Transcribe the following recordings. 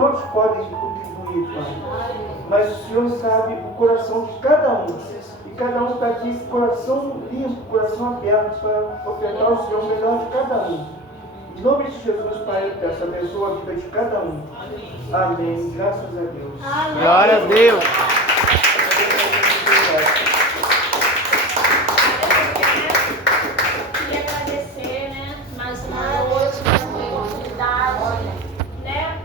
todos podem contribuir, Pai. Mas o Senhor sabe o coração de cada um. E cada um está aqui com o coração limpo, coração aberto para ofertar o Senhor melhor de cada um. Em nome de Jesus, Pai, eu peço, abençoa a vida de cada um. Amém. Graças a Deus. Amém. Glória a Deus. Queria agradecer, né, mais uma noite, mais uma oportunidade, né?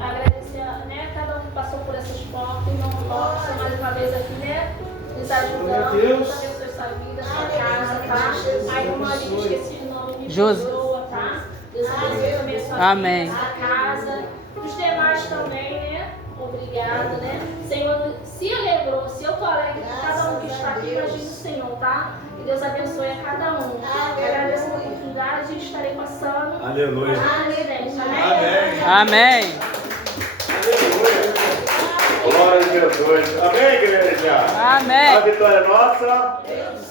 Agradecer, né, cada um que passou por essas portas, irmão Robson, mais uma vez aqui, né? Nos ajudando. Deus abençoe sua vida, sua casa, tá? A irmã ali, esqueci o nome, me perdoa, tá? Deus abençoe também a sua vida, a sua casa. Os demais também, né? Obrigada, né? Senhor, se alegrou, se eu tô alegre com cada um que está aqui, imagine o Senhor, tá? Que Deus abençoe a cada um. Agradeço a oportunidade e estarei passando. Aleluia. Amém. Amém. Aleluia. Glória a Jesus. Amém, igreja? Amém. A vitória é nossa.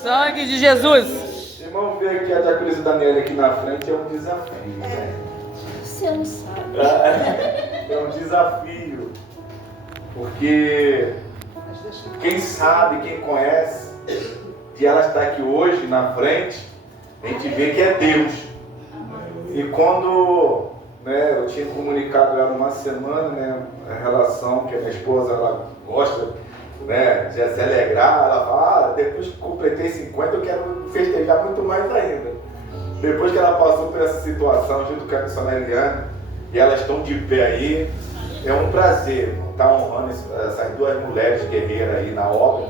Sangue de Jesus. Irmão, ver aqui a Jacqueline Daniela aqui na frente é um desafio, né? Você não sabe. É um desafio. Porque quem sabe, quem conhece, que ela está aqui hoje na frente, a gente vê que é Deus. E quando, né, eu tinha comunicado ela uma semana, né, a relação que a minha esposa ela gosta, né, de se alegrar, ela fala, depois que completei 50 eu quero festejar muito mais ainda. Depois que ela passou por essa situação junto com a missionária Eliane, e elas estão de pé aí, é um prazer estar honrando essas duas mulheres guerreiras aí na obra,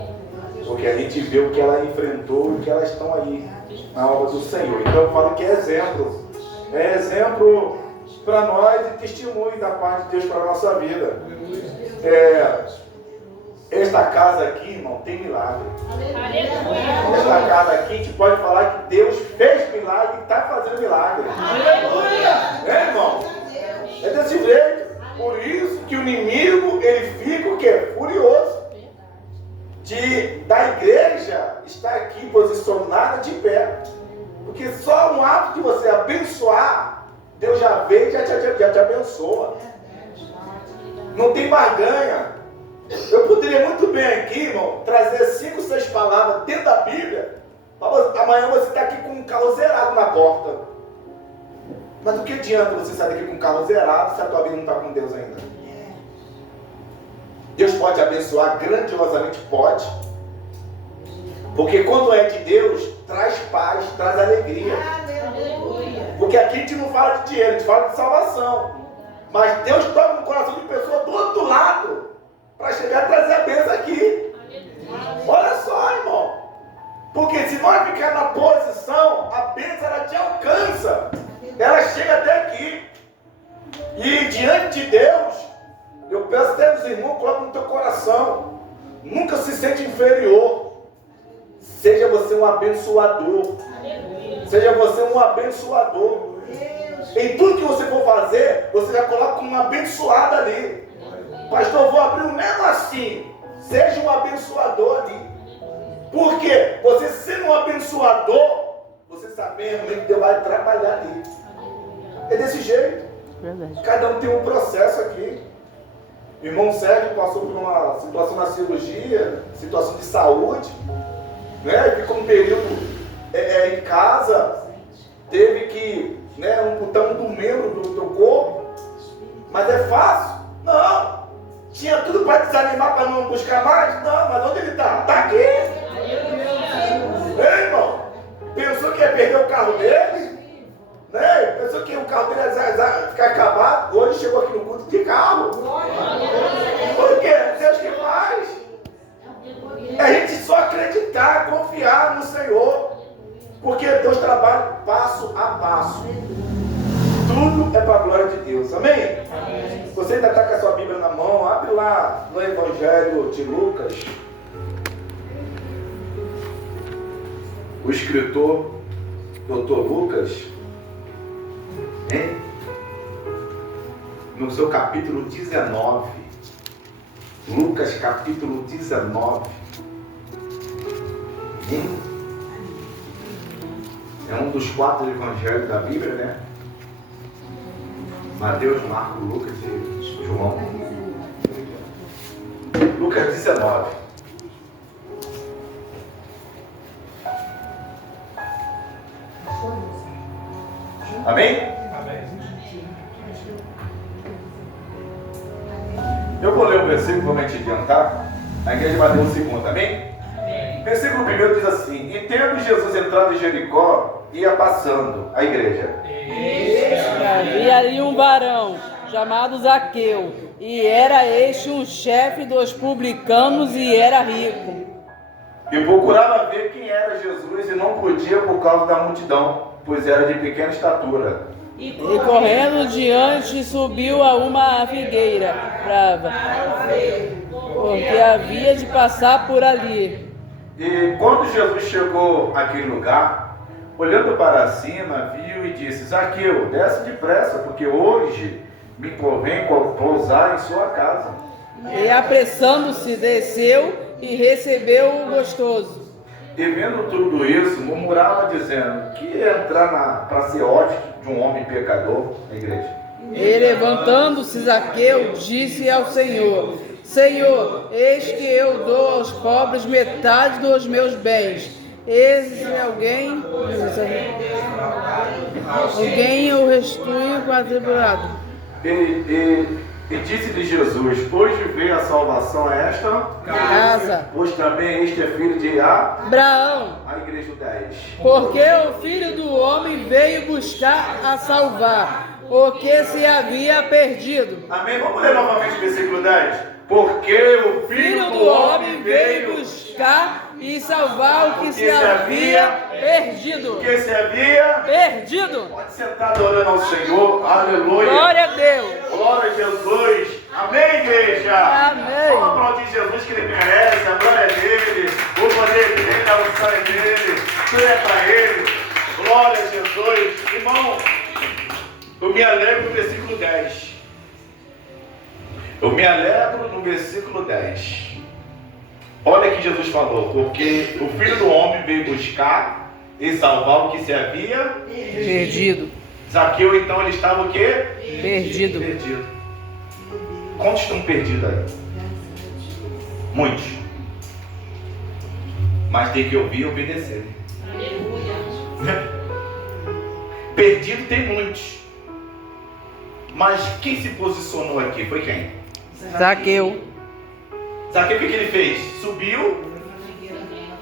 porque a gente vê o que ela enfrentou e que elas estão aí na obra do Senhor. Então eu falo que é exemplo para nós e testemunho da parte de Deus para a nossa vida. Esta casa aqui, irmão, tem milagre. Esta casa aqui, a gente pode falar que Deus fez milagre e está fazendo milagre. É, irmão? É desse jeito. Por isso que o inimigo, ele fica o quê? Furioso. Da igreja estar aqui posicionada de pé. Porque só um ato de você abençoar, Deus já veio e já te abençoa. Não tem barganha. Eu poderia muito bem aqui, irmão, trazer 5, 6 palavras dentro da Bíblia. Amanhã você está aqui com um carro zerado na porta. Mas do que adianta você sair daqui com um carro zerado se a tua vida não está com Deus ainda? Deus pode abençoar grandiosamente, pode. Porque quando é de Deus, traz paz, traz alegria. Porque aqui a gente não fala de dinheiro, a gente fala de salvação. Mas Deus toca no coração de pessoa do outro lado para chegar a trazer a bênção aqui. Olha só, irmão. Porque se nós ficarmos na posição, a bênção ela te alcança. Ela chega até aqui. E diante de Deus, eu peço até dos irmãos, coloca no teu coração. Nunca se sente inferior. Seja você um abençoador. Seja você um abençoador. Em tudo que você for fazer, você já coloca um abençoado ali. Pastor, eu vou abrir um negocinho. Seja um abençoador ali. Porque você sendo um abençoador, você sabe realmente que Deus vai trabalhar ali. É desse jeito. Verdade. Cada um tem um processo aqui. O irmão Sérgio passou por uma situação na cirurgia, situação de saúde, né? Ficou um período em casa, teve que, né, amputar um do membro do corpo. Mas é fácil? Não. Tinha tudo para desanimar, para não buscar mais? Não, mas onde ele está? Está aqui. Ei, irmão, pensou que ia perder o carro dele? Né? Pensou que o carro dele ia ficar acabado? Hoje chegou aqui no culto de carro. Por quê? Deus que faz. É a gente só acreditar, confiar no Senhor. Porque Deus trabalha passo a passo. Tudo é para a glória de Deus. Amém? Você ainda está com a sua Bíblia na mão, abre lá no Evangelho de Lucas. O escritor, Dr. Lucas, no seu capítulo 19. Lucas capítulo 19. É um dos 4 evangelhos da Bíblia, né? Mateus, Marcos, Lucas e João. irmão. Lucas 19. Amém? Eu vou ler o versículo, vamos adiantar. A igreja vai ler o segundo, amém? Versículo 1 diz assim: E tendo Jesus entrado em Jericó, ia passando a igreja. Havia ali um varão chamado Zaqueu, e era este um chefe dos publicanos e era rico. E procurava ver quem era Jesus e não podia por causa da multidão, pois era de pequena estatura. E correndo diante subiu a uma figueira brava, porque havia de passar por ali. E quando Jesus chegou àquele lugar, olhando para cima, viu e disse: Zaqueu, desce depressa, porque hoje me convém pousar em sua casa. E apressando-se, desceu e recebeu o gostoso. E vendo tudo isso, murmurava dizendo: que entrar para ser hóspede de um homem pecador na igreja? E levantando-se Zaqueu, disse ao Senhor: Senhor, eis que eu dou aos pobres metade dos meus bens. Esse alguém o restitui quadruplicado. E disse-lhe Jesus: hoje veio a salvação a esta casa, pois também este é filho de Abraão, a igreja 10. porque o Filho do Homem veio buscar a salvar o que se havia perdido. Amém? Vamos ler novamente o versículo 10. Porque o Filho do Homem veio buscar e salvar o que se havia perdido. O que se havia Perdido. Pode sentar adorando ao Senhor. Aleluia. Glória a Deus. Glória a Jesus. Amém, igreja? Amém. Vamos aplaudir Jesus, que ele merece. A glória é dele. O poder dele, a unção é dele. Tudo é para ele. Glória a Jesus. Irmão, eu me alegro no versículo 10. Eu me alegro no versículo 10. Olha que Jesus falou: porque o Filho do Homem veio buscar e salvar o que se havia Perdido. Zaqueu, então, ele estava o quê? Perdido. Perdido. Quantos estão perdidos aí? Muitos. Mas tem que ouvir e obedecer. Perdido tem muitos. Mas quem se posicionou aqui foi quem? Zaqueu. Zaqueu, o que ele fez? Subiu.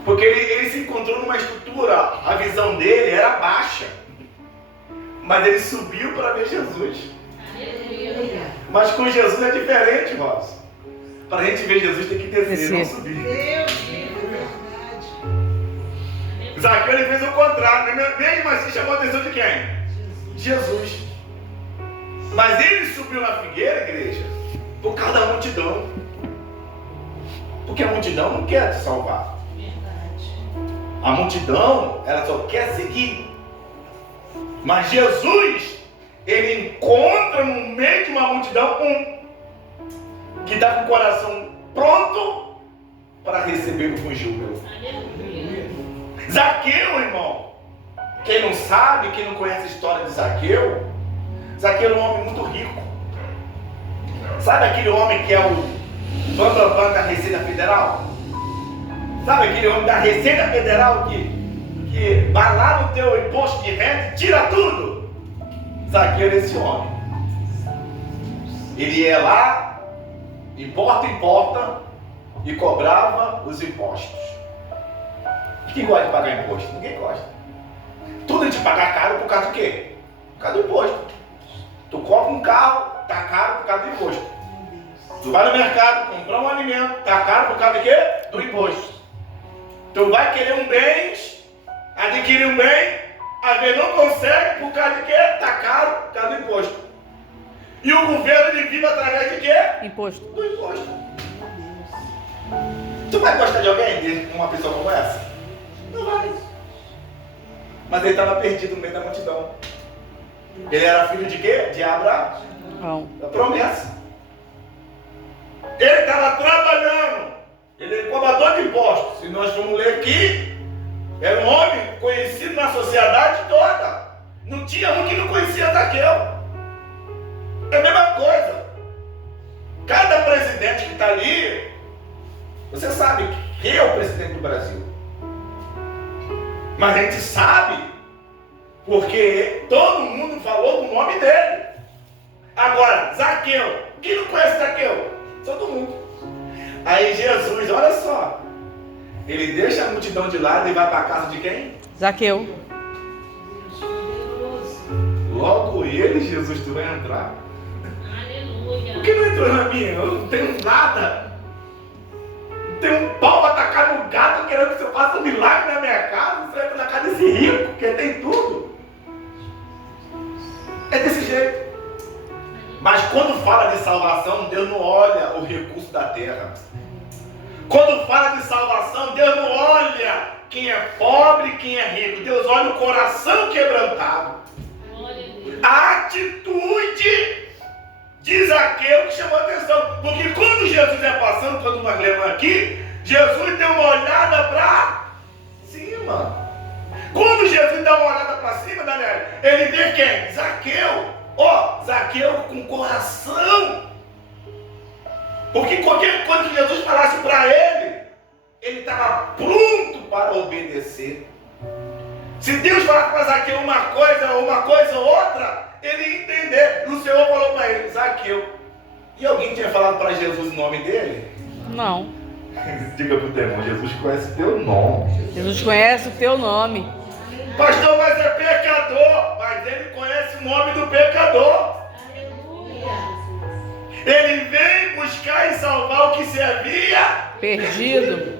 Porque ele se encontrou numa estrutura, a visão dele era baixa. Mas ele subiu para ver Jesus. Mas com Jesus é diferente, Rosa. Para a gente ver Jesus tem que descer, não subir. Zaqueu, ele fez o contrário. Mesmo assim chamou a atenção de quem? Jesus. Mas ele subiu na figueira, igreja, por causa da multidão. Porque a multidão não quer te salvar. A multidão, ela só quer seguir. Mas Jesus, ele encontra no meio de uma multidão que está com o coração pronto para recebê-lo com júbilo. Zaqueu, irmão, quem não sabe, quem não conhece a história de Zaqueu, Zaqueu era um homem muito rico. Sabe aquele homem que é o bambambam da Receita Federal? Sabe aquele homem da Receita Federal que vai lá no teu imposto de renda e tira tudo? Zaqueu era esse homem. Ele ia lá, importa, e cobrava os impostos. Quem gosta de pagar imposto? Ninguém gosta. Tudo a gente paga caro por causa do quê? Por causa do imposto. Tu compra um carro, tá caro por causa do imposto. Tu vai no mercado comprar um alimento, tá caro por causa do quê? Do imposto. Tu vai querer um bem, adquirir um bem, às vezes não consegue por causa de quê? Tá caro por causa do imposto. E o governo ele vive através de quê? Imposto. Do imposto. Tu vai gostar de alguém, de uma pessoa como essa? Não vai. Mas ele estava perdido no meio da multidão. Ele era filho de quê? De Abraão. Da promessa. Ele estava trabalhando. Ele é cobrador de impostos. Se nós formos ler aqui, era um homem conhecido na sociedade toda. Não tinha um que não conhecia Zaqueu. É a mesma coisa. presidente que está ali, você sabe quem é o presidente do Brasil. Mas a gente sabe porque todo mundo falou do nome dele. Agora, Zaqueu, quem não conhece Zaqueu? Todo mundo. Aí Jesus, olha só, ele deixa a multidão de lado e vai para a casa de quem? Zaqueu. Logo ele, Jesus, tu vai entrar. Aleluia. Por que não entrou na minha? Eu não tenho nada. Não tenho um pau para tacar no gato querendo que você faça um milagre na minha casa. Você entra na casa desse rico, que tem tudo. É desse jeito. Mas quando fala de salvação, Deus não olha o recurso da terra. Quando fala de salvação, Deus não olha quem é pobre e quem é rico. Deus olha o coração quebrantado. A atitude de Zaqueu que chamou a atenção. Porque quando Jesus é passando, quando nós lemos aqui, Jesus deu uma olhada para cima. Quando Jesus dá uma olhada para cima, Daniel, ele vê quem? Zaqueu. Ó, Zaqueu com coração. Porque qualquer coisa que Jesus falasse para ele, ele estava pronto para obedecer. Se Deus falasse para Zaqueu uma coisa ou outra, ele ia entender. E o Senhor falou para ele, Zaqueu. E alguém tinha falado para Jesus o nome dele? Não. Diga para o teu irmão, Jesus conhece teu nome. Jesus conhece o teu nome. Pastor, mas é pecador. Mas ele conhece o nome do pecador. Ele vem buscar e salvar o que se havia Perdido.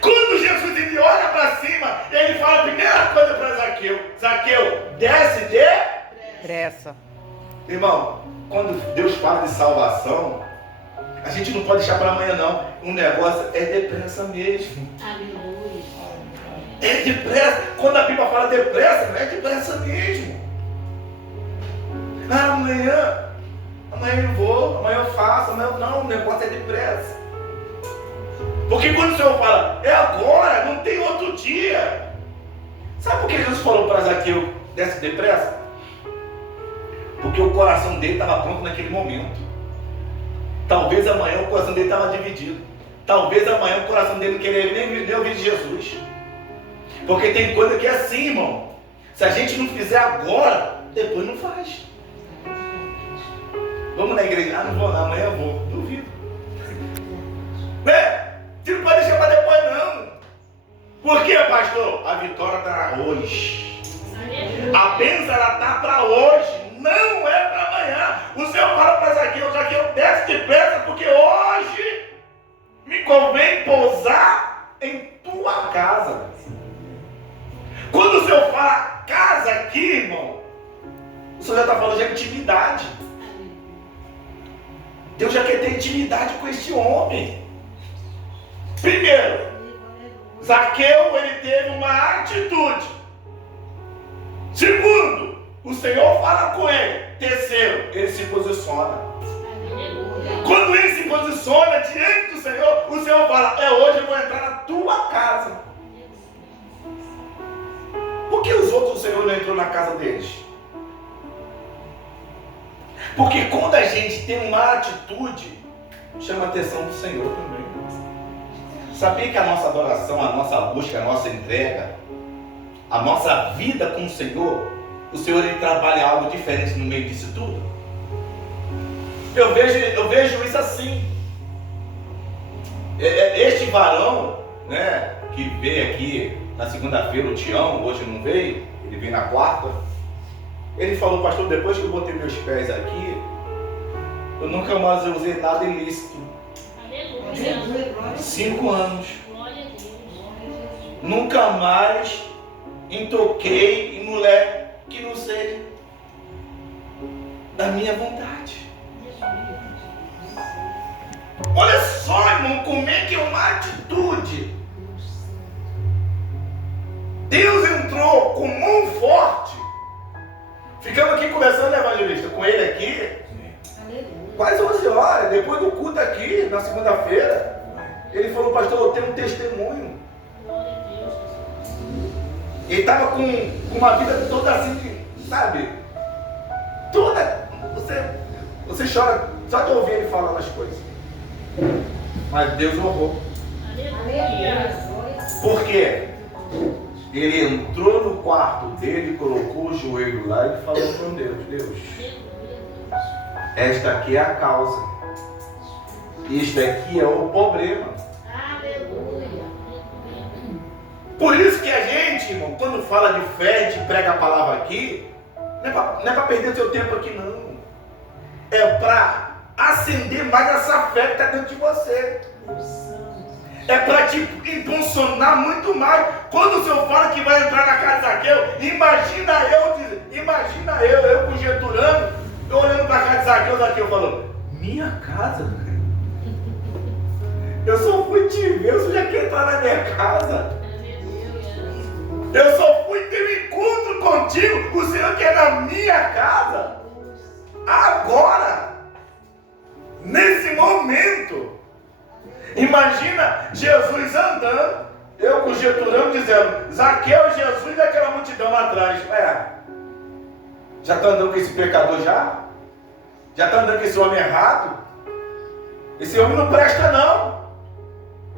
Quando Jesus ele olha para cima, ele fala a primeira coisa para Zaqueu: Zaqueu, desce Pressa. Irmão, quando Deus fala de salvação, a gente não pode deixar para amanhã não. Um negócio é depressa mesmo. Aleluia. É depressa. Quando a Bíblia fala depressa, é depressa mesmo. Ah, amanhã eu vou, amanhã eu faço, amanhã não, o negócio é depressa. Porque quando o Senhor fala, é agora, não tem outro dia. Sabe por que Jesus falou para Zaqueu, desce depressa? Porque o coração dele estava pronto naquele momento. Talvez amanhã o coração dele estava dividido. Talvez amanhã o coração dele não queria nem ouvir de Jesus. Porque tem coisa que é assim, irmão. Se a gente não fizer agora, depois não faz. Vamos na igreja? Ah, não vou não, amanhã eu vou. Duvido. Você não pode deixar para depois não. Por quê, pastor? A vitória está hoje. A bênção está para hoje. Não é para amanhã. O Senhor fala para Zaqueu, desce depressa, porque hoje me convém pousar em tua casa. Quando o Senhor fala casa aqui, irmão, o Senhor já está falando de intimidade. Deus já quer ter intimidade com este homem. Primeiro, Zaqueu, ele teve uma atitude. Segundo, o Senhor fala com ele. Terceiro, ele se posiciona. Quando ele se posiciona diante do Senhor, o Senhor fala, hoje eu vou entrar na tua casa. Por que os outros o Senhor não entrou na casa deles? Porque quando a gente tem uma atitude, chama a atenção do Senhor também. Sabia que a nossa adoração, a nossa busca, a nossa entrega, a nossa vida com o Senhor ele trabalha algo diferente no meio disso tudo? Eu vejo isso assim. Este varão, né, que veio aqui na segunda-feira, o Tião, hoje não veio, ele veio na quarta. Ele falou, pastor, depois que eu botei meus pés aqui, eu nunca mais usei nada ilícito. Aleluia. 5 anos. Glória a Deus. Nunca mais entoquei em mulher que não seja da minha vontade. Olha só, irmão, como é que é uma atitude. Deus entrou com mão forte. Ficamos aqui conversando, evangelista, com ele aqui, quase 11 horas, depois do culto aqui, na segunda-feira. Ele falou, pastor, eu tenho um testemunho. Ele estava com uma vida toda assim, sabe? Toda. Você chora Só de ouvir ele falando as coisas. Mas Deus honrou. Por quê? Ele entrou no quarto dele, colocou o joelho lá e falou com Deus: Deus, esta aqui é a causa. Isto aqui é o problema. Por isso que a gente, irmão, quando fala de fé, a gente prega a palavra aqui, não é para perder seu tempo aqui, não. É para acender mais essa fé que está dentro de você. É para te impulsionar muito mais. Quando o Senhor fala que vai entrar na casa de Zaqueu, imagina eu com o Getulano, olhando para a casa de Zaqueu, Zaqueu falou: minha casa? Eu só fui te ver, você já quer entrar na minha casa? Eu só fui ter um encontro contigo, o Senhor quer na minha casa? Agora, nesse momento. Imagina Jesus andando, eu com o Getulano dizendo: Zaqueu, Jesus e aquela multidão lá atrás. Já está andando com esse pecador já? Já está andando com esse homem errado? Esse homem não presta não.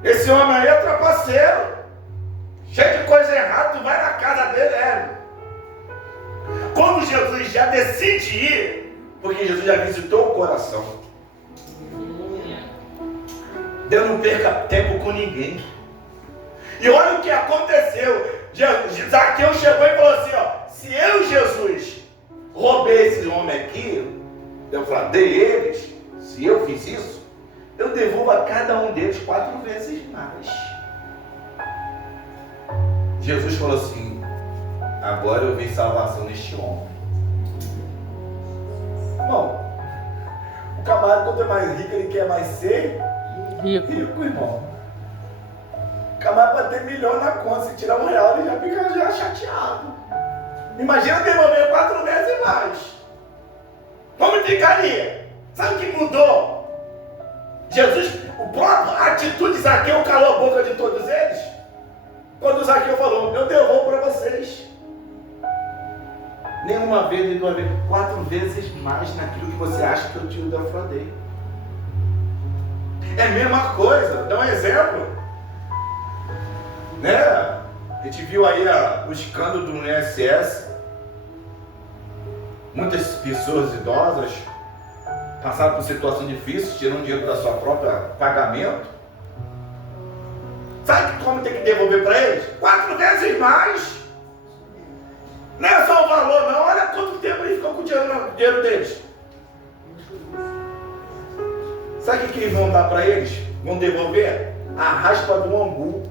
Esse homem aí é trapaceiro. Cheio de coisa errada, tu vai na casa dele, Quando Jesus já decide ir, porque Jesus já visitou o coração. Deus não perca tempo com ninguém. E olha o que aconteceu. Zaqueu chegou e falou assim: se eu, Jesus, roubei esse homem aqui, eu dei eles, se eu fiz isso, eu devolvo a cada um deles 4 vezes mais. Jesus falou assim: agora eu vi salvação neste homem. Irmão, o camarada, quanto é mais rico, ele quer mais ser rico, irmão. O camarada para ter milhão na conta, se tirar R$1, ele já fica chateado. Imagina devolver 4 vezes mais. Como ficaria? Sabe o que mudou? Jesus, a atitude de Zaqueu calou a boca de todos eles. Quando Zaqueu falou: eu devolvo para vocês. Nenhuma vez, nem 2 vezes, 4 vezes mais naquilo que você acha que eu te defraudei. É a mesma coisa. Dá um exemplo. A gente viu aí o escândalo do INSS. Muitas pessoas idosas passaram por situações difíceis, tirando dinheiro da sua própria pagamento. Sabe como tem que devolver para eles? 4 vezes mais. Não é só o valor, não. Olha quanto tempo eles ficam com o dinheiro deles. Sabe o que eles vão dar para eles? Vão devolver? A raspa do angu.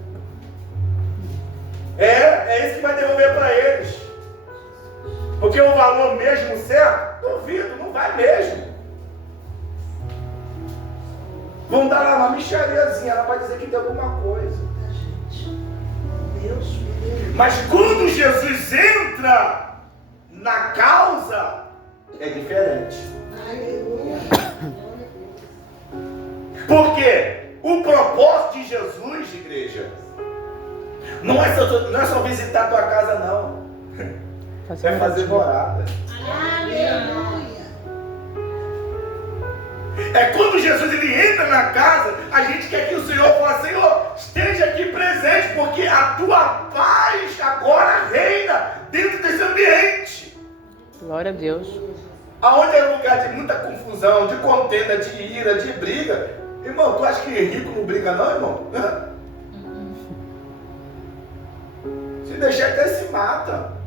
É isso que vai devolver para eles. Porque o valor mesmo certo, duvido, não vai mesmo. Vão dar lá uma mixariazinha lá para dizer que tem alguma coisa. Mas quando Jesus entra na causa, é diferente. Porque o propósito de Jesus, igreja, não é só visitar a tua casa, não. É fazer morada. É quando Jesus ele entra na casa, a gente quer que o Senhor fale: Senhor, esteja aqui presente, porque a tua paz agora reina dentro desse ambiente. Glória a Deus. Aonde é lugar de muita confusão, de contenda, de ira, de briga. Irmão, tu acha que rico não briga não, irmão? Se deixar até se mata.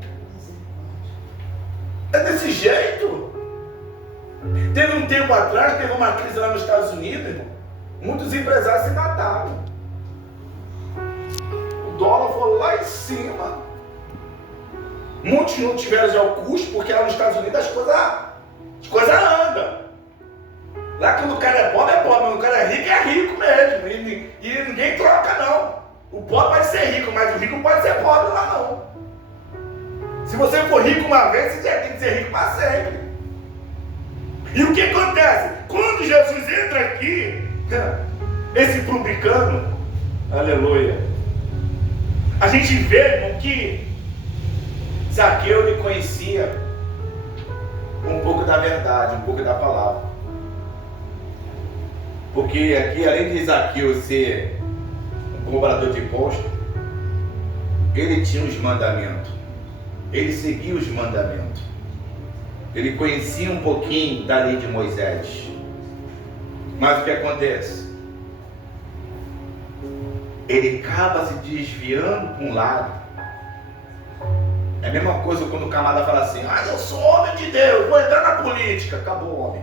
É desse jeito. Teve um tempo atrás, teve uma crise lá nos Estados Unidos, irmão. Muitos empresários se mataram. O dólar foi lá em cima. Muitos não tiveram já o custo, porque lá nos Estados Unidos as coisas andam. Lá quando o cara é pobre, mas quando o cara é rico mesmo. E ninguém troca não. O pobre pode ser rico, mas o rico não pode ser pobre lá não. Se você for rico uma vez, você já tem que ser rico para sempre. E o que acontece? Quando Jesus entra aqui, esse publicano, aleluia, a gente vê, irmão, que Zaqueu lhe conhecia um pouco da verdade, um pouco da palavra. Porque aqui, além de Zaqueu ser um cobrador de imposto, ele tinha os mandamentos. Ele seguia os mandamentos. Ele conhecia um pouquinho da lei de Moisés. Mas o que acontece? Ele acaba se desviando para um lado. É a mesma coisa quando o camarada fala assim: ah, eu sou homem de Deus, vou entrar na política. Acabou o homem.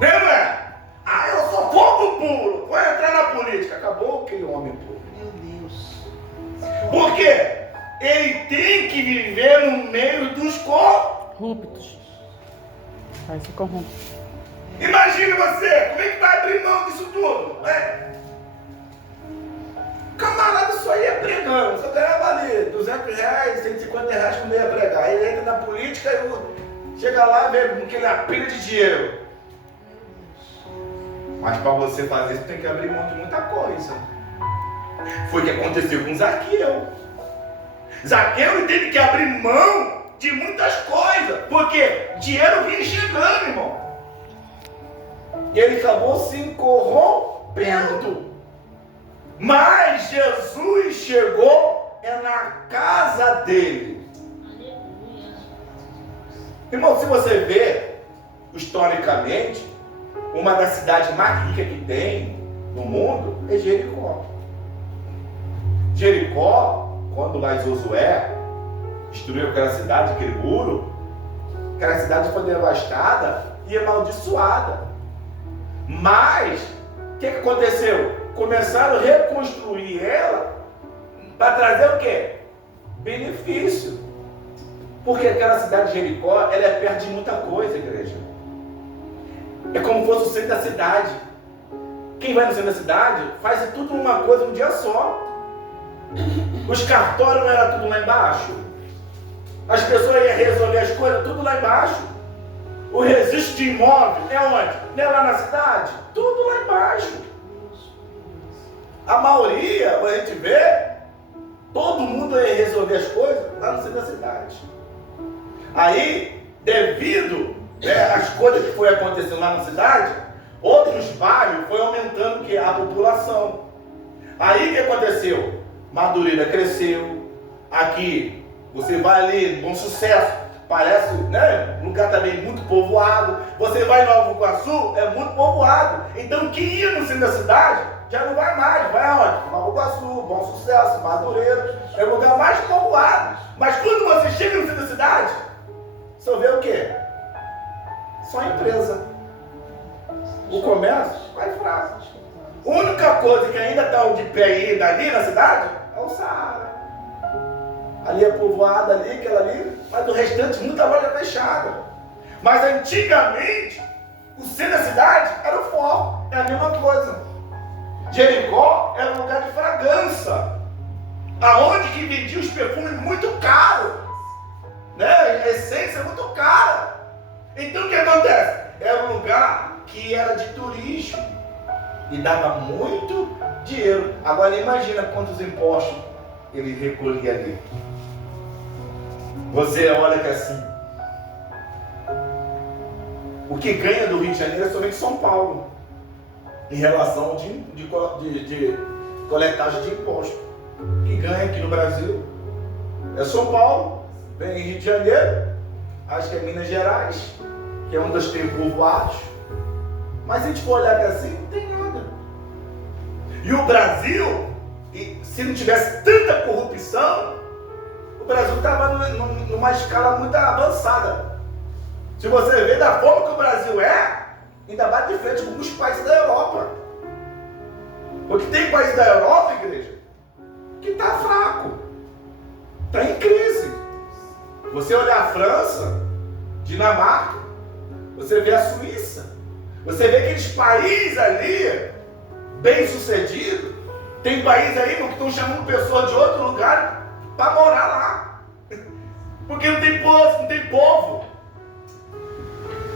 Lembra? Ah, eu sou fogo puro, vou entrar na política. Acabou aquele homem puro. Meu Deus. Por quê? Ele tem que viver no meio dos Corruptos. Vai se corromper. Imagine você, como é que vai abrir mão disso tudo? Camarada só ia pregando, só ganhava ali R$200, R$150 quando ia pregar. Ele entra na política e chega lá e vê aquele apelo de dinheiro. Mas para você fazer isso tem que abrir mão de muita coisa. Foi o que aconteceu com Zaqueu. Zaqueu teve que abrir mão de muitas coisas, porque dinheiro vinha chegando, irmão. E ele acabou se corrompendo. Mas Jesus chegou na casa dele. Irmão, se você vê, historicamente, uma das cidades mais ricas que tem no mundo é Jericó. Jericó, quando lá em Josué destruiu aquela cidade, aquele muro, aquela cidade foi devastada e amaldiçoada. Mas, o que aconteceu? Começaram a reconstruir ela para trazer o quê? Benefício. Porque aquela cidade de Jericó, ela é perto de muita coisa, igreja. É como se fosse o centro da cidade. Quem vai no centro da cidade faz tudo uma coisa um dia só. Os cartórios não eram tudo lá embaixo. As pessoas iam resolver as coisas tudo lá embaixo. O registro de imóvel é onde? Não é lá na cidade? Tudo lá embaixo. A maioria, a gente vê, todo mundo ia resolver as coisas lá no centro da cidade. Aí, devido às coisas que foi acontecendo lá na cidade, outros bairros foi aumentando a população. Aí o que aconteceu? Madureira cresceu. Aqui, você vai ali, Bom Sucesso, parece, né, um lugar também muito povoado. Você vai em Nova Iguaçu, é muito povoado. Então quem ia no centro da cidade já não vai mais, vai aonde? Nova Iguaçu, Bom Sucesso, Madureira, é o lugar mais povoado. Mas quando você chega no centro da cidade, você vê o quê? Só empresa. O comércio vai fraco. A única coisa que ainda está de pé ainda ali na cidade é o Saara. Ali é povoada, ali, aquela ali, mas o restante muita loja fechada. Mas antigamente, o centro da cidade era o foco, é a mesma coisa. Jericó era um lugar de fragrância, aonde que vendia os perfumes muito caros, né? A essência muito cara. Então o que acontece? Era um lugar que era de turismo e dava muito dinheiro. Agora imagina quantos impostos ele recolhia ali. Você olha que assim, o que ganha do Rio de Janeiro é somente São Paulo em relação de coletagem de imposto. O que ganha aqui no Brasil é São Paulo, vem em Rio de Janeiro, acho que é Minas Gerais, que é um dos povoados. Mas se a gente for olhar assim, não tem nada. E o Brasil, se não tivesse tanta corrupção, o Brasil estava numa escala muito avançada. Se você vê da forma que o Brasil é, ainda bate de frente com alguns países da Europa. Porque tem países da Europa, igreja, que está fraco, está em crise. Você olhar a França, Dinamarca, você vê a Suíça, você vê aqueles países ali, bem sucedidos. Tem países aí que estão chamando pessoas de outro lugar para morar lá, porque não tem povo, não tem povo.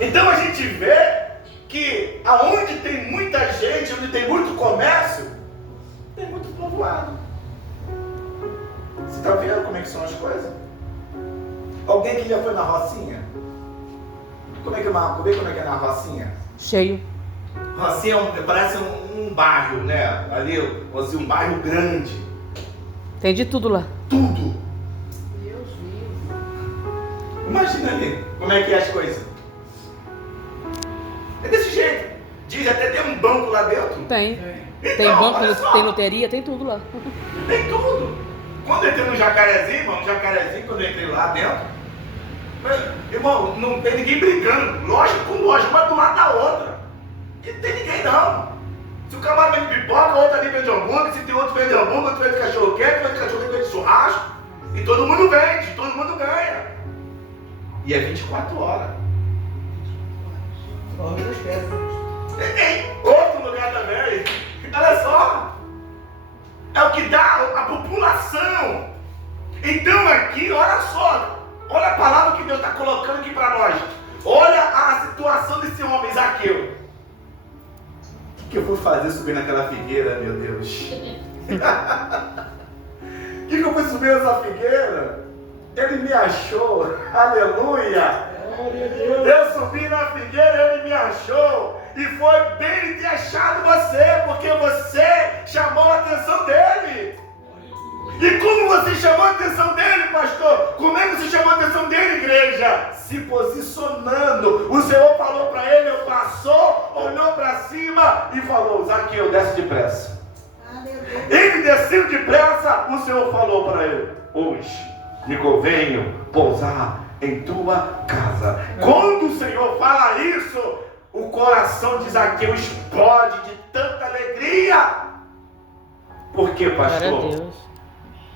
Então a gente vê que aonde tem muita gente, onde tem muito comércio, tem muito povoado. Você está vendo como é que são as coisas? Alguém que já foi na Rocinha? Como é que é na Rocinha? Cheio. Rocinha parece um bairro, né? Ali, assim, um bairro grande. Tem de tudo lá. Tudo. Imagina ali, como é que é as coisas. É desse jeito. Diz até tem um banco lá dentro. Tem. Então, Tem banco, olha só. tem loteria, tem tudo lá. Tem tudo. Quando eu entrei no Jacarezinho, quando eu entrei lá dentro, irmão, não tem ninguém brigando. Loja com loja, uma do lado da outra. E não tem ninguém não. Se o camarada vende pipoca, outro ali vende hambúrguer, se tem outro vende hambúrguer, outro vende cachorro quente, outro cachorro quente vende churrasco. E todo mundo vende, todo mundo ganha. E é 24 horas. Tem outro lugar também. Olha só. É o que dá a população. Então aqui, olha só. Olha a palavra que Deus está colocando aqui para nós. Olha a situação desse homem, Zaqueu. O que eu fui fazer subir naquela figueira, meu Deus? O que eu fui subir nessa figueira? Ele me achou. Aleluia. Eu subi na figueira, ele me achou. E foi bem ele ter achado você, porque você chamou a atenção dele. E como você chamou a atenção dele, pastor? Como é que você chamou a atenção dele, igreja? Se posicionando. O Senhor falou para ele, ele passou, olhou para cima e falou: Zaqueu, desce depressa. Ele desceu depressa, o Senhor falou para ele: hoje me convenho pousar em tua casa. Quando o Senhor fala isso, o coração de Zaqueu explode de tanta alegria. Por quê, pastor? Glória a Deus.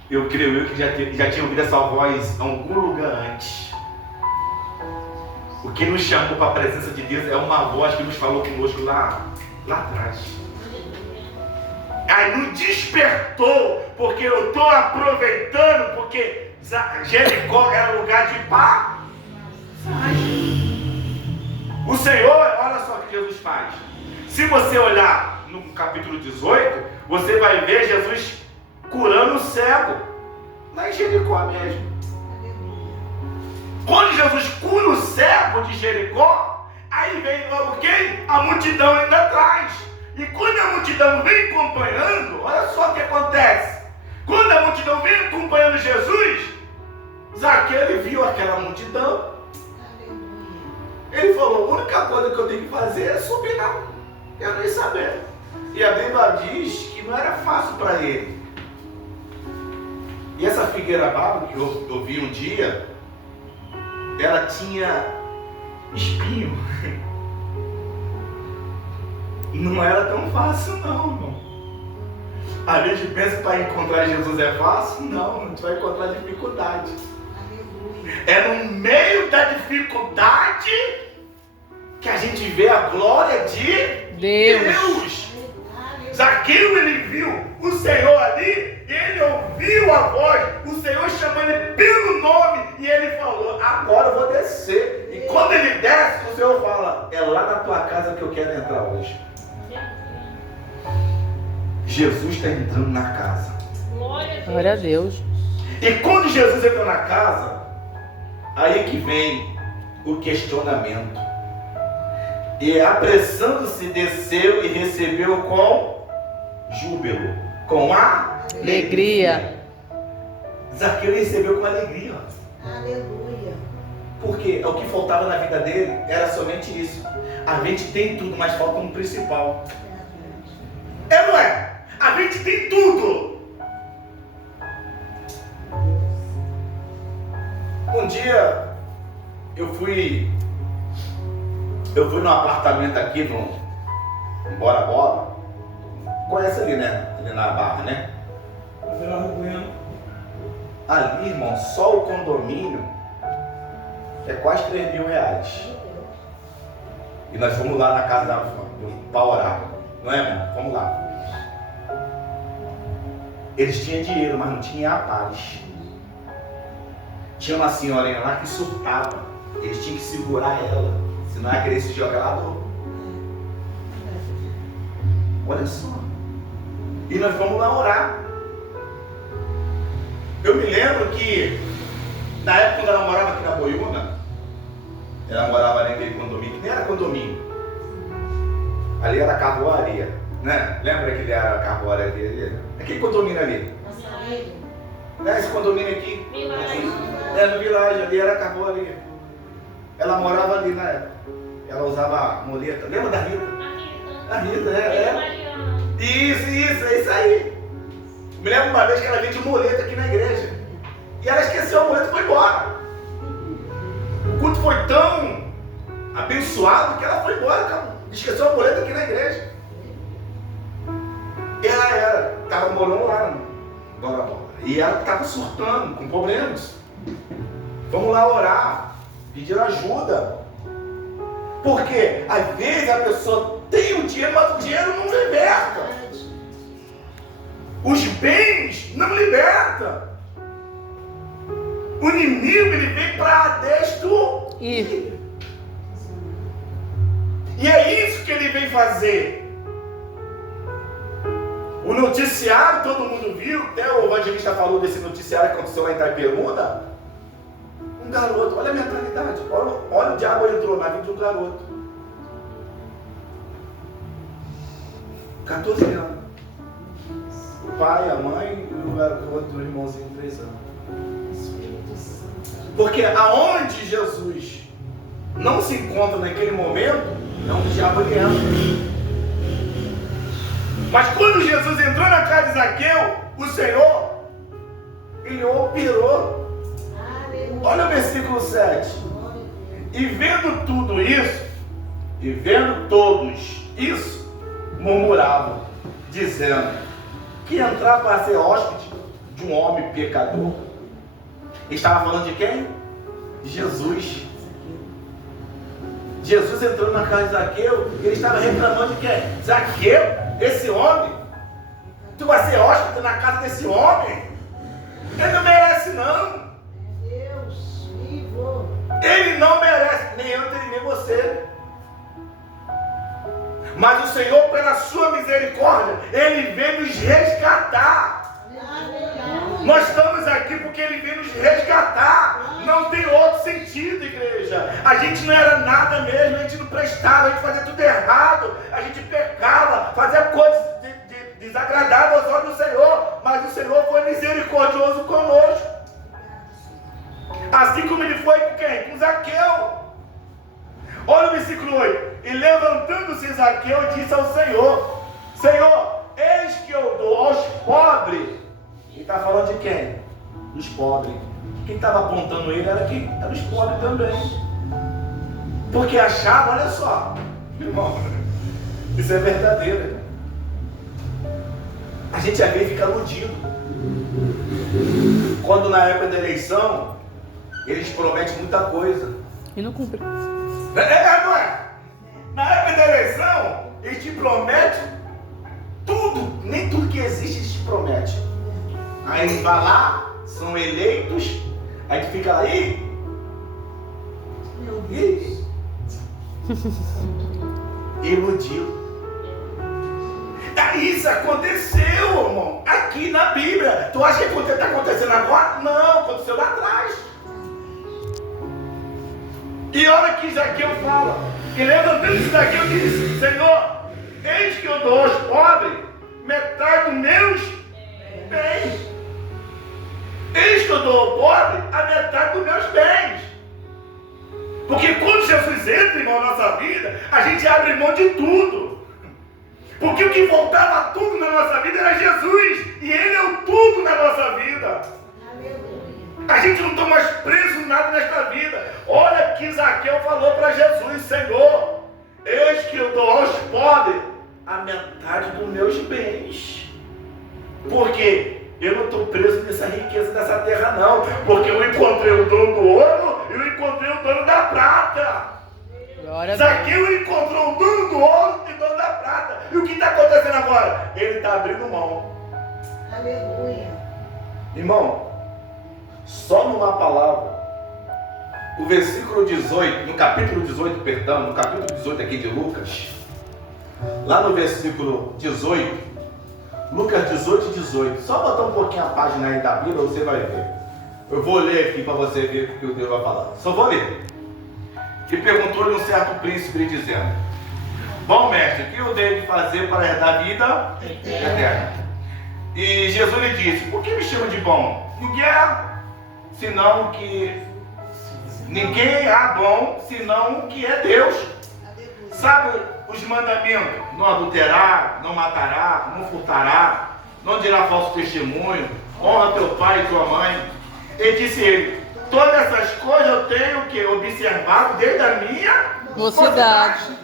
Eu creio que já tinha ouvido essa voz em algum lugar antes. O que nos chamou para a presença de Deus é uma voz que nos falou conosco lá atrás. Aí nos despertou, porque eu estou aproveitando, porque Jericó era lugar de paz. O Senhor, olha só o que Jesus faz. Se você olhar no capítulo 18, você vai ver Jesus curando o cego, lá em Jericó mesmo. Quando Jesus cura o cego de Jericó, aí vem logo quem? A multidão ainda atrás. E quando a multidão vem acompanhando, olha só o que acontece. Quando a multidão vem acompanhando Jesus, Zaqueu, ele viu aquela multidão. Ele falou: a única coisa que eu tenho que fazer é subir lá. Eu nem saber. E a Bíblia diz que não era fácil para ele. E essa figueira brava que eu vi um dia, ela tinha espinho. Não era tão fácil não, irmão. A gente pensa que para encontrar Jesus é fácil? Não, a gente vai encontrar dificuldade. É no meio da dificuldade que a gente vê a glória de Deus. Zaqueu, ele viu o Senhor ali, ele ouviu a voz, o Senhor chamando ele pelo nome, e ele falou: agora eu vou descer. E quando ele desce, o Senhor fala: é lá na tua casa que eu quero entrar hoje. Jesus está entrando na casa. Glória a Deus. E quando Jesus entra na casa, aí que vem o questionamento. E apressando-se, desceu e recebeu com júbilo, com alegria. Zaqueu recebeu com alegria. Aleluia. Porque o que faltava na vida dele era somente isso. A gente tem tudo, mas falta um principal. É, não é? A gente tem tudo. Um dia eu fui num apartamento aqui no Bora Bola. Conhece ali, né? Ali na Barra, né? Ali, irmão, só o condomínio é quase R$3.000. E nós fomos lá na casa da para orar. Não é, irmão? Vamos lá. Eles tinham dinheiro, mas não tinham a paz. Tinha uma senhorinha lá que surtava. Eles tinham que segurar ela, senão ela queria se jogar lá dentro. Olha só. E nós fomos lá orar. Eu me lembro que na época quando ela morava aqui na Boiúna, Ela morava ali naquele condomínio, que nem era condomínio. Ali era carvoaria, né? Lembra que ele era carvoaria ali? Aquele condomínio ali. Né? Esse condomínio aqui. No Village, ali era carvoaria. Ela morava ali na época. Ela usava muleta. Lembra da Rita? A Rita, Isso, é isso aí. Me lembro uma vez que ela veio de muleta aqui na igreja. E ela esqueceu a muleta e foi embora. O culto foi tão abençoado que ela foi embora. Esqueceu a muleta aqui na igreja. E ela estava morando lá. E ela estava surtando, com problemas. Vamos lá orar, pedir ajuda. Porque às vezes a pessoa tem o dinheiro, mas o dinheiro não liberta. Os bens não libertam. O inimigo, ele vem para destruir. E é isso que ele vem fazer. O noticiário, todo mundo viu, até o evangelista falou desse noticiário que aconteceu lá em Itaperuna. Um garoto, olha a mentalidade, olha o diabo entrou na vida de um garoto. 14 anos. O pai, a mãe e o outro irmãozinho de 3 anos. Porque aonde Jesus não se encontra naquele momento, é onde o diabo ele entra. Mas quando Jesus entrou na casa de Zaqueu, o Senhor, ele operou. Olha o versículo 7. E vendo tudo isso, e vendo todos isso, murmuravam, dizendo que entrar para ser hóspede de um homem pecador. Estava falando de quem? De Jesus. Jesus entrou na casa de Zaqueu, ele estava reclamando de quem? Zaqueu, esse homem, tu vai ser hóspede na casa desse homem? Ele não merece não. Ele não merece, nem eu, nem você. Mas o Senhor, pela sua misericórdia, Ele veio nos resgatar. Nós estamos aqui porque Ele veio nos resgatar. Não tem outro sentido, igreja. A gente não era nada mesmo, a gente não prestava, a gente fazia tudo errado, a gente pecava, fazia coisas desagradáveis aos olhos do Senhor. Mas o Senhor foi misericordioso conosco. Assim como Ele foi com quem? Com Zaqueu. Olha o versículo 8. E levantando-se Zaqueu, disse ao Senhor: Senhor, eis que eu dou aos pobres. Ele está falando de quem? Dos pobres. Quem estava apontando ele era quem? Era os pobres também. Porque achava, olha só, irmão, isso é verdadeiro. A gente às vezes fica iludido. Quando na época da eleição, eles prometem muita coisa. E não cumpre. Não é? Na época da eleição, eles te prometem tudo, nem tudo que existe eles te prometem. Aí eles vão lá, são eleitos, aí tu fica lá, iludido. Isso aconteceu, irmão, aqui na Bíblia. Tu acha que está acontecendo agora? Não, aconteceu lá atrás. E olha que Zaqueu fala, e levantando-se Zaqueu disse: Senhor, eis que eu dou aos pobres metade dos meus bens. Eis que eu dou ao pobre a metade dos meus bens. Porque quando Jesus entra, irmão, na nossa vida, a gente abre mão de tudo. Porque o que voltava tudo na nossa vida era Jesus. E Ele é o tudo na nossa vida. A gente não está mais preso em nada nesta vida. Olha que Zaqueu falou para Jesus: Senhor, eis que eu dou aos pobres a metade dos meus bens. Porque eu não estou preso nessa riqueza dessa terra não. Porque eu encontrei o dono do ouro e eu encontrei o dono da prata. Zaqueu encontrou o dono do ouro e o dono da prata. E o que está acontecendo agora? Ele está abrindo mão. Aleluia. Irmão, só numa palavra, o versículo 18, no capítulo 18, perdão, no capítulo 18 aqui de Lucas, lá no versículo 18, Lucas 18, 18, só botar um pouquinho a página aí da Bíblia, você vai ver. Eu vou ler aqui para você ver o que o Deus vai falar. Só vou ler. E perguntou-lhe um certo príncipe, lhe dizendo: Bom mestre, o que eu devo fazer para herdar a vida eterna? E Jesus lhe disse: Por que me chama de bom? Ninguém há bom senão o que é Deus. Sabe os mandamentos? Não adulterar, não matará, não furtará, não dirá falso testemunho, honra teu pai e tua mãe. E disse ele: Todas essas coisas eu tenho que observar desde a minha Mocidade.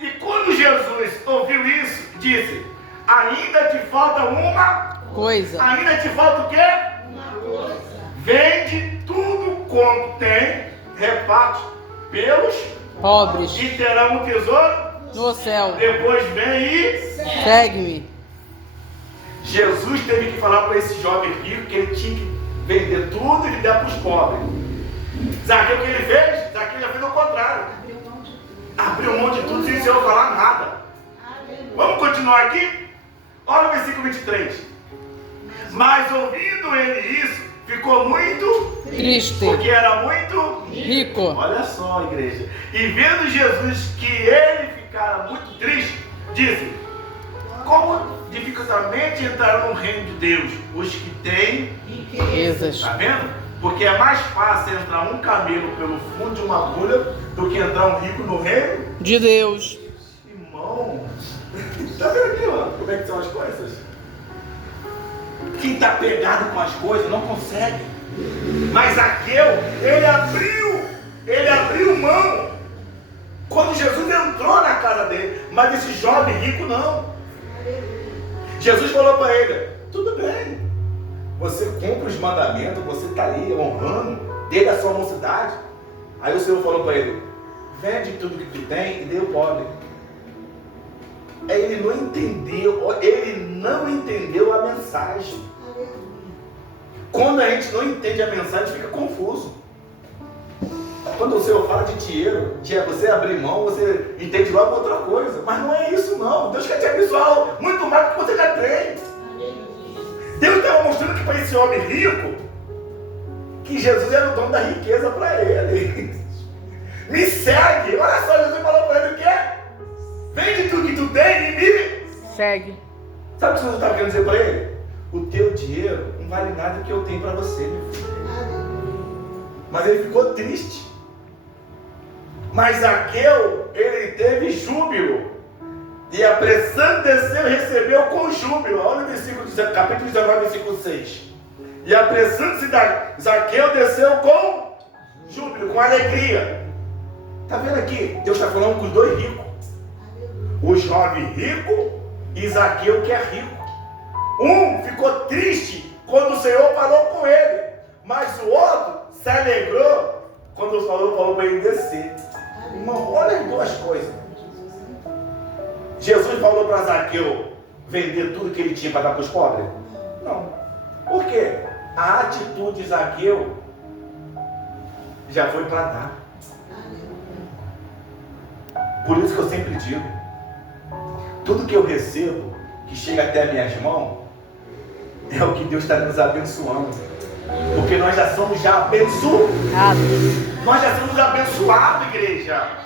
E quando Jesus ouviu isso, disse: Ainda te falta uma Coisa. Ainda te falta o quê? Vende tudo quanto tem, reparte pelos Pobres. e terão um tesouro No céu. Depois vem e Segue-me. Jesus teve que falar para esse jovem rico que ele tinha que vender tudo e dar para os pobres. Zaqueu, o que ele fez? Zaqueu já fez o contrário. Abriu mão de tudo sem o Senhor falar nada. Vamos continuar aqui? Olha o versículo 23. Mas ouvindo ele isso, ficou muito Triste. porque era muito Rico. Olha só, igreja. E vendo Jesus que ele ficara muito triste, disse: Como dificilmente entrarão no reino de Deus os que têm Riquezas. Está vendo? Porque é mais fácil entrar um camelo pelo fundo de uma agulha do que entrar um rico no reino De Deus. Irmão, está vendo aqui, ó, como é que são as coisas? Quem está pegado com as coisas não consegue. Mas Zaqueu, ele abriu mão quando Jesus entrou na casa dele. Mas esse jovem rico não. Jesus falou para ele: Tudo bem, você cumpre os mandamentos, você está ali honrando desde a sua mocidade. Aí o Senhor falou para ele: Vende tudo que tu tem e dê ao pobre. Ele não entendeu a mensagem. Quando a gente não entende a mensagem, fica confuso. Quando o Senhor fala de dinheiro, de você abrir mão, você entende logo outra coisa. Mas não é isso não. Deus quer te abençoar muito mais do que você já tem. Deus estava mostrando que para esse homem rico, que Jesus era o dono da riqueza para ele. Me segue. Olha só, Jesus falou para ele o quê? Vende tudo que tu tem e me Segue. Sabe o que Jesus estava querendo dizer para ele? O teu dinheiro não vale nada que eu tenho para você, meu filho. Mas ele ficou triste. Mas Zaqueu, ele teve júbilo. E apressando desceu, recebeu com júbilo. Olha o versículo, capítulo 19, versículo 6. E apressando-se, Zaqueu desceu com júbilo, com alegria. Está vendo aqui? Deus está falando com os dois ricos. O jovem rico e Zaqueu que é rico. Um ficou triste quando o Senhor falou com ele, mas o outro se alegrou quando o Senhor falou para ele descer. Irmão, olha as duas coisas. Jesus falou para Zaqueu vender tudo que ele tinha para dar para os pobres? Não. Por quê? A atitude de Zaqueu já foi para dar. Por isso que eu sempre digo, tudo que eu recebo, que chega até minhas mãos, é o que Deus está nos abençoando. Porque nós já somos abençoados. Nós já somos abençoados, igreja.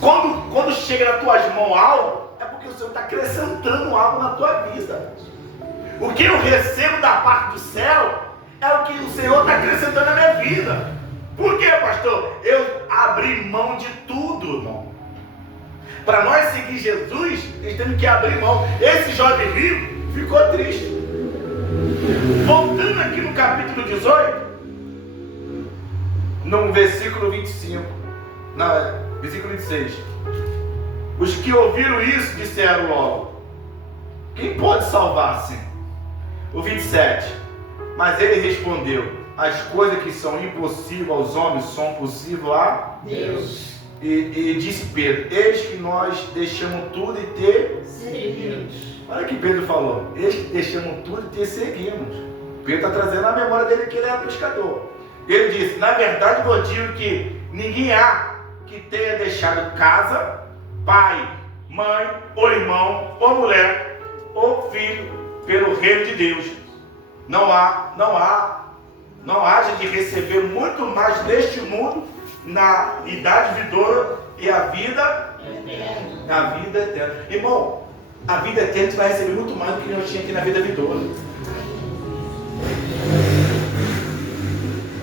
Quando chega nas tuas mãos algo, é porque o Senhor está acrescentando algo na tua vida. O que eu recebo da parte do céu é o que o Senhor está acrescentando na minha vida. Por quê, pastor? Eu abri mão de tudo, irmão. Para nós seguir Jesus, nós temos que abrir mão. Esse jovem rico ficou triste. Voltando aqui no capítulo 18, no versículo 25, não, versículo 26. Os que ouviram isso disseram logo: Quem pode salvar-se? O 27. Mas ele respondeu: As coisas que são impossíveis aos homens são possíveis a Deus. E disse Pedro: Eis que nós deixamos tudo e te seguimos. Olha o que Pedro falou: Eis que deixamos tudo e te seguimos. Pedro está trazendo a memória dele que ele era pescador. Ele disse: Na verdade vos digo que ninguém há que tenha deixado casa, pai, mãe, ou irmão, ou mulher, ou filho, pelo reino de Deus. Não haja de receber muito mais neste mundo na idade vindoura e a vida eterna. Irmão, a vida eterna tu vai receber muito mais do que nós tinha aqui na vida vindoura.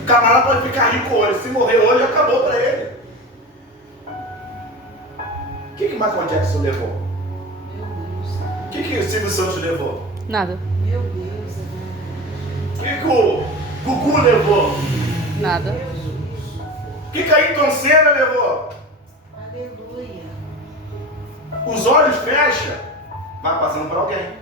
O camarada pode ficar rico hoje, se morrer hoje acabou para ele. O que Michael Jackson levou? O que o Silvio Santos levou? Nada. Meu Deus. O que o Gugu levou? Nada. O que Ayrton Senna levou? Aleluia. Os olhos fecham, vai passando para alguém.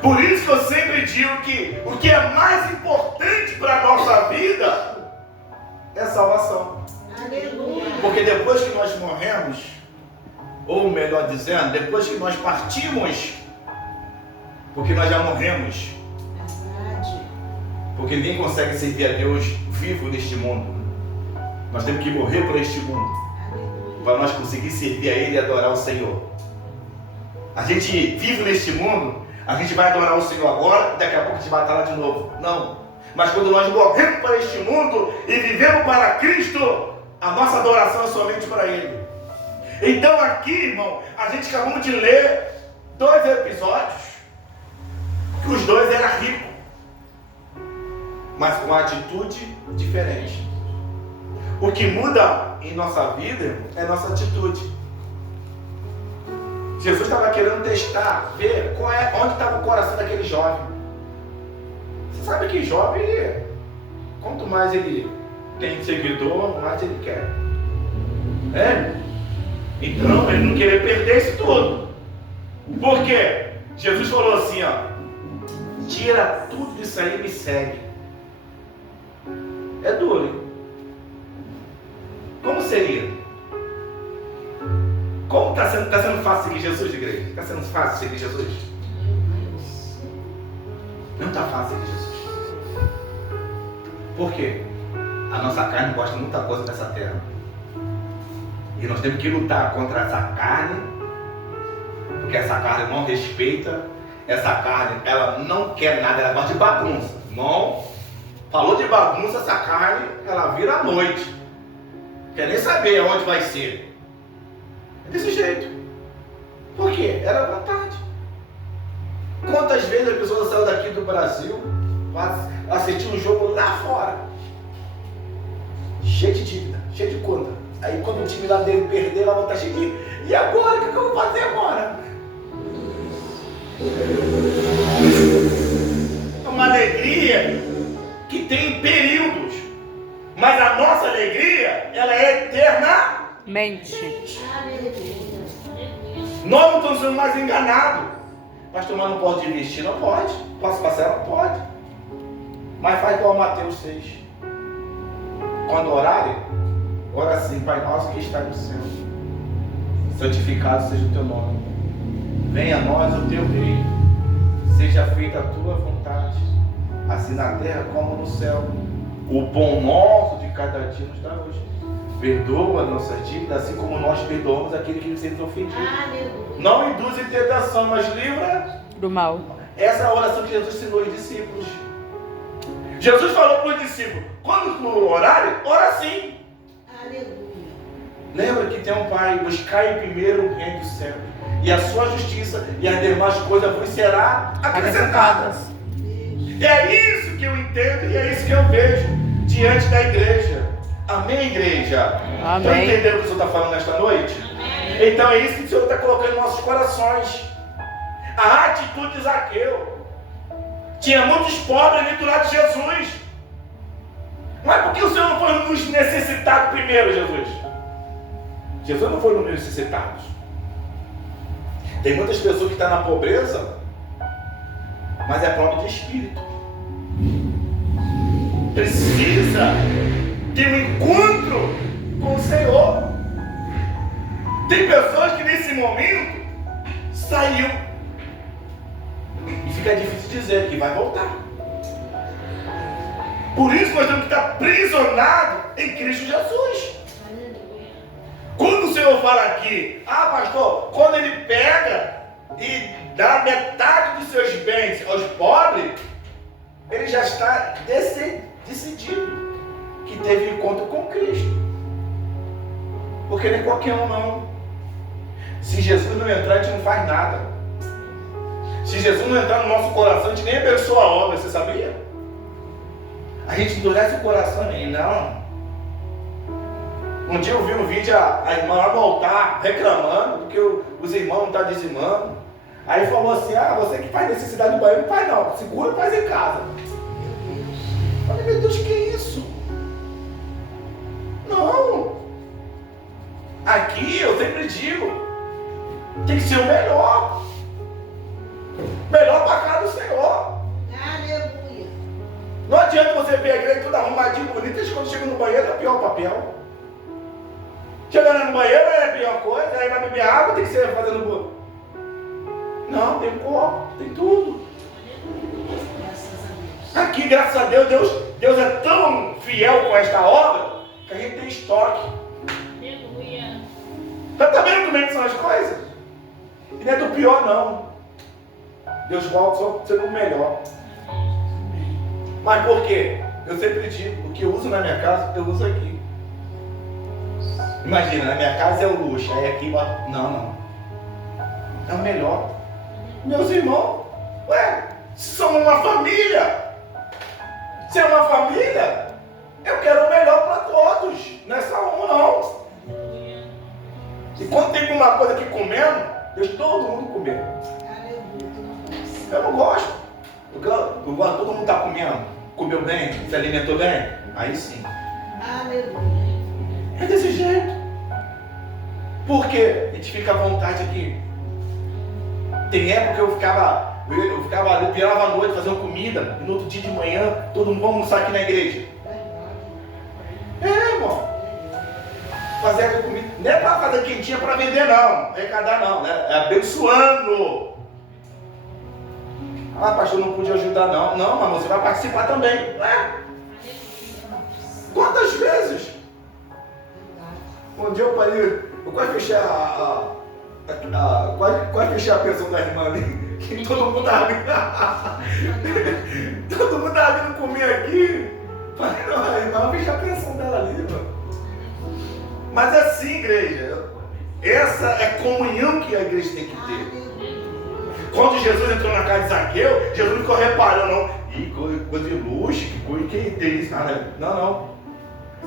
Por isso que eu sempre digo que o que é mais importante para a nossa vida é salvação. Aleluia. Porque depois que nós morremos, ou melhor dizendo, depois que nós partimos, porque nós já morremos, Verdade. porque ninguém consegue servir a Deus vivo neste mundo. Nós temos que morrer por este mundo, Aleluia. para nós conseguir servir a Ele e adorar o Senhor. A gente vive neste mundo, a gente vai adorar o Senhor agora, e daqui a pouco a gente vai estar lá de novo. Não. Mas quando nós morremos para este mundo e vivemos para Cristo, a nossa adoração é somente para Ele. Então aqui, irmão, a gente acabou de ler 2 episódios, que os dois eram ricos, mas com uma atitude diferente. O que muda em nossa vida é nossa atitude. Jesus estava querendo testar, ver onde estava o coração daquele jovem. Você sabe que jovem, quanto mais ele tem seguidor, mais ele quer. Então, ele não queria perder isso tudo. Por quê? Jesus falou assim, ó, tira tudo disso aí e me segue. É duro, hein? Como seria? Como está sendo fácil seguir Jesus, igreja? Está sendo fácil seguir Jesus? Não está fácil seguir Jesus. Por quê? A nossa carne gosta de muita coisa dessa terra. E nós temos que lutar contra essa carne, porque essa carne não respeita, essa carne, ela não quer nada, ela gosta de bagunça. Irmão, falou de bagunça, essa carne, ela vira à noite. Quer nem saber aonde vai ser. É desse jeito. Por quê? Era vontade. Quantas vezes a pessoa saiu daqui do Brasil, assistiu um jogo lá fora, cheio de dívida, cheio de conta. Aí quando o time lá dele perder, ela vai estar cheia de... E agora? O que eu vou fazer agora? É uma alegria que tem períodos. Mas a nossa alegria, ela é eternamente. Nós não estamos sendo mais enganados. Pastor, mas não pode investir? Não pode. Posso passar? Não pode. Mas faz igual Mateus 6. Quando orarem, ora assim, Pai nosso que está no céu, santificado seja o teu nome. Venha a nós o teu reino. Seja feita a tua vontade, assim na terra como no céu. O pão nosso de cada dia nos dá hoje. Perdoa nossas dívidas, assim como nós perdoamos aquele que nos tem ofendido. Não induz em tentação, mas livra Do mal. Essa é a oração que Jesus ensinou aos discípulos. Jesus falou para os discípulos: quando orarem, ora assim. Aleluia. Lembra que tem um Pai: buscai primeiro o reino do céu e a sua justiça, e as demais coisas vos serão acrescentadas. É isso que eu entendo e é isso que eu vejo diante da igreja. Amém, igreja? Estão Amém. entendendo o que o Senhor está falando nesta noite? Amém. Então é isso que o Senhor está colocando em nossos corações. A atitude de Zaqueu. Tinha muitos pobres ali do lado de Jesus. Mas por que o Senhor não foi nos necessitados primeiro, Jesus? Jesus não foi nos necessitados. Tem muitas pessoas que estão na pobreza, mas é pobre de espírito. Precisa ter um encontro com o Senhor. Tem pessoas que nesse momento saiu e fica difícil dizer que vai voltar. Por isso nós temos que estar aprisionados em Cristo Jesus. Quando o Senhor fala aqui: ah, pastor, quando ele pega e dá metade dos seus bens aos pobres, ele já está decidido. que teve encontro com Cristo. Porque nem qualquer um não. Se Jesus não entrar, a gente não faz nada. Se Jesus não entrar no nosso coração, a gente nem abençoa a obra, você sabia? A gente endurece o coração e não. Um dia eu vi um vídeo, a irmã lá no altar reclamando porque os irmãos não estão dizimando. Aí falou assim, você que faz necessidade do banheiro, não faz não, segura e faz em casa. Eu falei, meu Deus, que isso? Não. Aqui eu sempre digo, tem que ser o melhor. Melhor para a casa do Senhor. Aleluia. Não adianta você ver a igreja toda arrumadinha, bonita, e quando chega no banheiro é o pior papel. Chegando no banheiro é a pior coisa, aí vai beber água, tem que ser fazendo boa. Não, tem copo, tem tudo. Aqui, graças a Deus, Deus é tão fiel com esta obra que a gente tem estoque. Aleluia. Tá vendo como é que são as coisas? E não é do pior, não. Deus volta só sendo o melhor. Mas por quê? Eu sempre digo, o que eu uso na minha casa, eu uso aqui. Imagina, na minha casa é o luxo, aí aqui, não. É o melhor. Meus irmãos, somos uma família. Se é uma família, eu quero o melhor para todos. Não é só um, não. E quando tem uma coisa aqui comendo, deixa todo mundo comer. Eu não gosto. Eu gosto, todo mundo está comendo. Comeu bem, se alimentou bem. Aí sim. Aleluia. É desse jeito. Por quê? A gente fica à vontade aqui. Tem época que eu ficava ali, virava à noite fazendo comida, e no outro dia de manhã, todo mundo vamos almoçar aqui na igreja. Irmão. Fazer a comida. Não é para fazer quentinha para vender, não. Arrecadar, não. É abençoando. Pastor, não pude ajudar, não. Não, mas você vai participar também. Quantas vezes? Um dia eu parei, eu quase fechei quase fechei a pensão da irmã ali. Que todo mundo estava vindo. Todo mundo estava vindo comer aqui. Falei, não, a irmã vai fechar a pensão dela ali, mano. Mas assim, igreja, essa é a comunhão que a igreja tem que ter. Quando Jesus entrou na casa de Zaqueu, Jesus não ficou reparando, não. Ih, coisa de luxo, que coisa, quem tem isso? Não.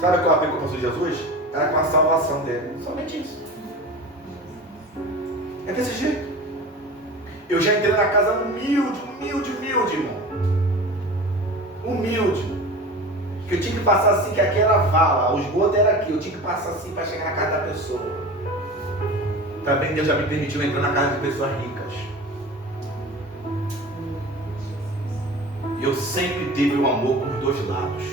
Sabe qual a preocupação de Jesus? Era com a salvação dele. Somente isso. É desse jeito. Eu já entrei na casa humilde, irmão. Humilde. Que eu tinha que passar assim, que aqui era vala, o esgoto era aqui. Eu tinha que passar assim para chegar na casa da pessoa. Também Deus já me permitiu entrar na casa de pessoas ricas. E eu sempre tive o amor por dois lados.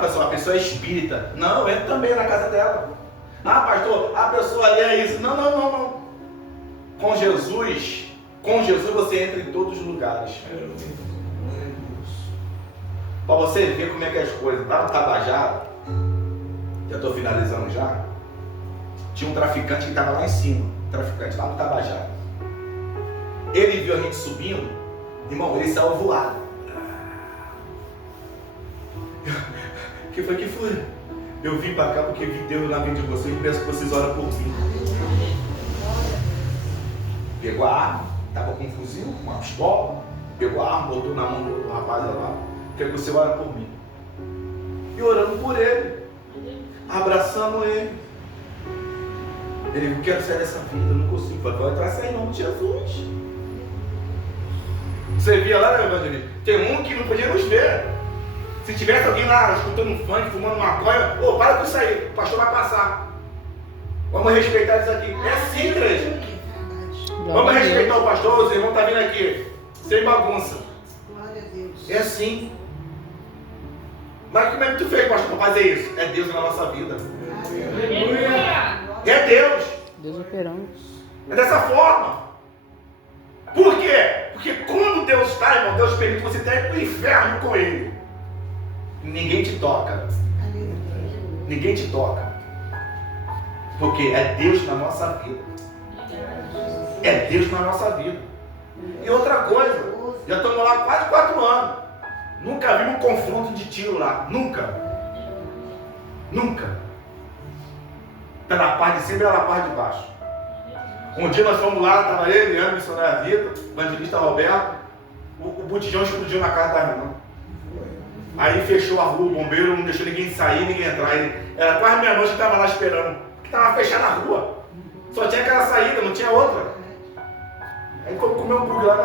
Pessoal, a pessoa é espírita. Não, eu entro também na casa dela. Pastor, a pessoa ali é isso. Não. Com Jesus você entra em todos os lugares. Para você ver como é que é as coisas. Lá no Tabajara, já estou finalizando já, tinha um traficante que estava lá em cima. Traficante lá no Tabajara. Ele viu a gente subindo, irmão, ele saiu voado. Que foi? Eu vim para cá porque vi Deus na vida de vocês e peço que vocês orem por mim. Pegou a arma, estava com um fuzil, uma pistola, pegou a arma, botou na mão do rapaz lá. Quer que você ore por mim. E orando por ele, abraçando ele. Ele, eu quero sair dessa vida, eu não consigo. Vai entrar sair em nome de Jesus. Você via lá, né, Evangelista? Tem um que não podia nos ver. Se tivesse alguém lá escutando um funk, fumando maconha, para com isso aí, o pastor vai passar. Vamos respeitar isso aqui. É assim, igreja. Vamos respeitar o pastor, os irmãos estão vindo aqui. Sem bagunça. Glória a Deus. É assim. Mas como é que tu fez, pastor, para fazer isso? É Deus na nossa vida. Aleluia. É Deus. Deus operando. É dessa forma. Por quê? Porque quando Deus está, irmão, Deus permite você ter o inferno com Ele. Ninguém te toca. Ninguém te toca. Porque é Deus na nossa vida. É Deus na nossa vida. E outra coisa, já estamos lá quase 4 anos. Nunca vi um confronto de tiro lá. Nunca. Nunca. Pela parte de cima e pela parte de baixo. Um dia nós fomos lá, estava ele, Ana, missionária Rita, evangelista Roberto, o botijão explodiu na casa da irmã. Aí fechou a rua, o bombeiro não deixou ninguém sair, ninguém entrar. Era quase meia-noite que estava lá esperando, porque estava fechada a rua. Só tinha aquela saída, não tinha outra. Aí como comer um hambúrguer lá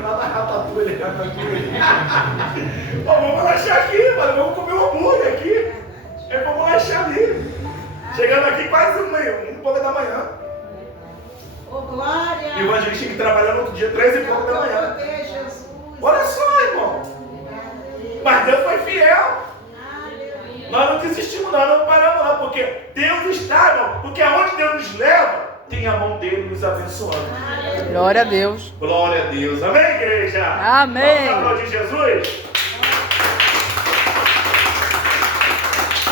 na Ratatouille. Vamos lanchar aqui, mano, vamos comer um hambúrguer aqui. Aí vamos lanchar ali. Chegando aqui quase um pouco da manhã. Ô, glória! E o evangelista tinha que trabalhar no outro dia, 3 e pouco da manhã. Jesus. Olha só, irmão. Mas Deus foi fiel. Nós não desistimos, nós não paramos, não. Porque Deus está, irmão. Porque aonde Deus nos leva, tem a mão dele nos abençoando. Glória a Deus. Glória a Deus. Amém, igreja? Amém. Vamos aplaudir Jesus?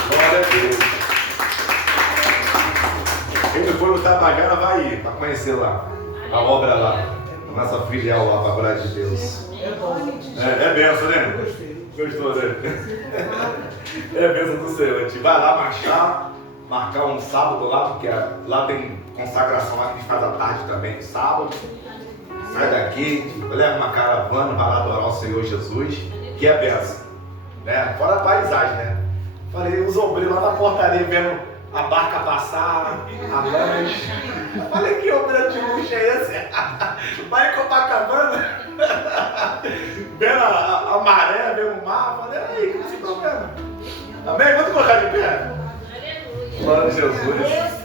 Glória a Deus. Quem não for no Tabagana vai ir para conhecer lá a obra lá, a nossa filial lá, para a glória de Deus. É benção, né? Gostou, né? É benção do Senhor. A gente vai lá marcar um sábado lá, porque lá tem consagração lá que a gente faz à tarde também, no sábado. Sai daqui, leva uma caravana, vai lá adorar o Senhor Jesus, que é benção. Né? Fora a paisagem, né? Falei, os obreiros lá na portaria vendo a barca passar, a lanche. Falei, que obreiro de luxo é esse? Vai em Copacabana, vendo a maré, vendo o mar. Falei, aí, não se problema. Amém? Vamos colocar de pé? Aleluia. Glória a Jesus.